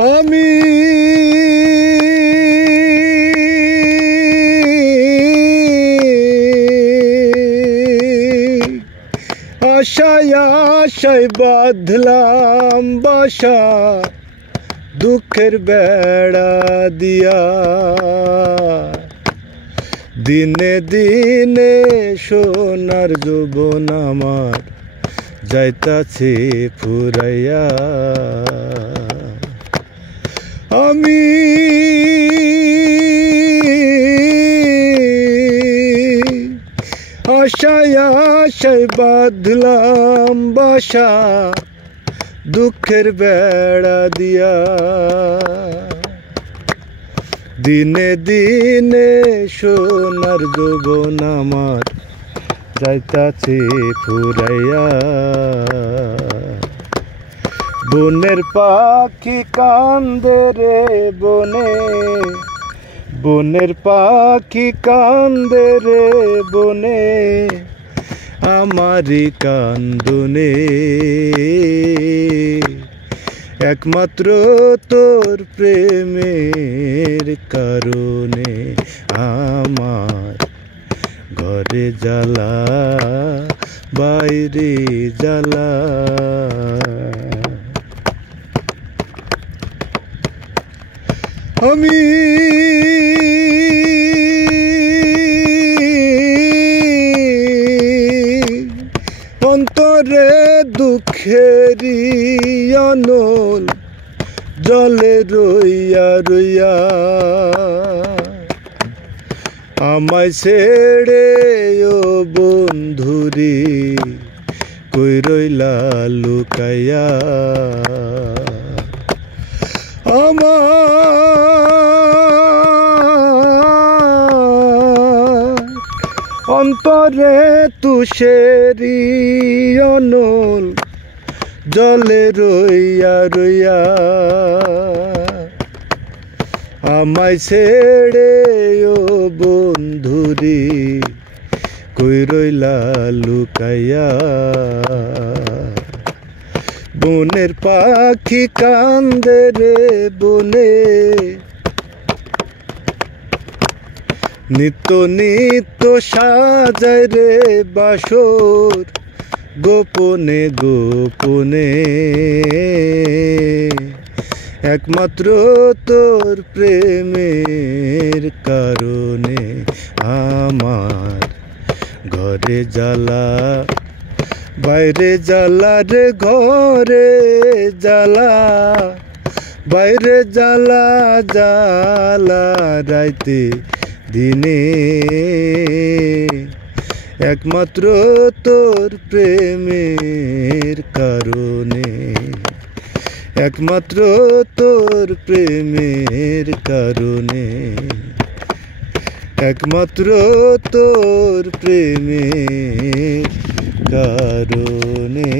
আমি আশায় আশায় বাঁধলাম বাসা দুঃখের বেড়া দিয়া, দিনে দিনে সোনার যৌবন আমার যাইতাছে ফুরাইয়া। আমি আশায় আশায় বাঁধলাম বাসা দুঃখের বেড়া দিয়া, দিনে দিনে সোনার যৌবন আমার যাইতাছে ফুরাইয়া। বনের পাখি কান্দে রে বনে, বনের পাখি কান্দে রে বনে, আমারি কান্দনে একমাত্র তোর প্রেমের কারণে। আমার ঘরে জ্বালা বাইরে জ্বালা, আমি অন্তরে দুঃখেরই অনল জলে রইয়া রইয়া, আমায় ছেড়ে ও বন্ধুরি কই রইলা লুকাইয়া। আমার অন্তরে তুষেরি অনল জলে রইয়া রইয়া, আমায় ছেড়ে ও বন্ধুরি কই রইলা লুকাইয়া। বনের পাখি কান্দে রে বনে, নিত্য নিত্য সাজায় রে বাসর গোপনে গোপনে, একমাত্র তোর প্রেমের কারণে। আমার ঘরে জ্বালা বাইরে জ্বালা রে, ঘরে জ্বালা বাইরে জ্বালা, জ্বালা রাইতে দিনে, একমাত্র তোর প্রেমের কারণে, একমাত্র তোর প্রেমের কারণে, একমাত্র তোর প্রেমের কারণে।